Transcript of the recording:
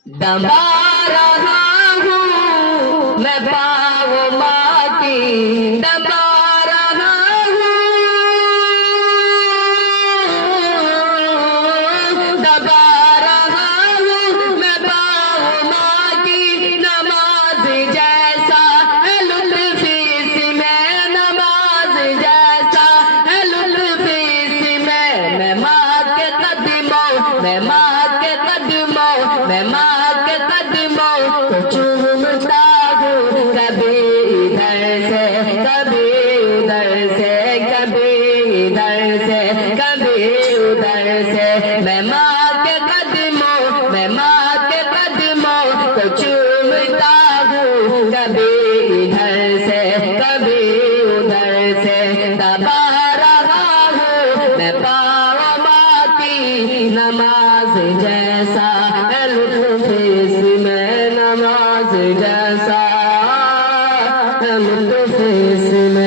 दबा रहा हूँ मैं पाँव माटी, दबा रहा हूँ, दबा रहा हूँ मैं पाँव माटी। नमाज जैसा है लुत्फ़ इसमें, नमाज जैसा है लुत्फ़ इसमें। मैं माँ के कदमों, मैं माँ के कदमों, मैं माँ के कदमों को चूमता हूँ। कभी इधर से कभी उधर से, कभी इधर से कभी उधर से। मैं माँ के कदमों, मैं माँ के कदमों को चूमता हूँ। कभी इधर से कभी उधर से। दबा रहा हूँ मैं पाँव माँ की, नमाज जैसा है लुत्फ़ इसमें, नमाज जैसा है लुत्फ़ इसमें।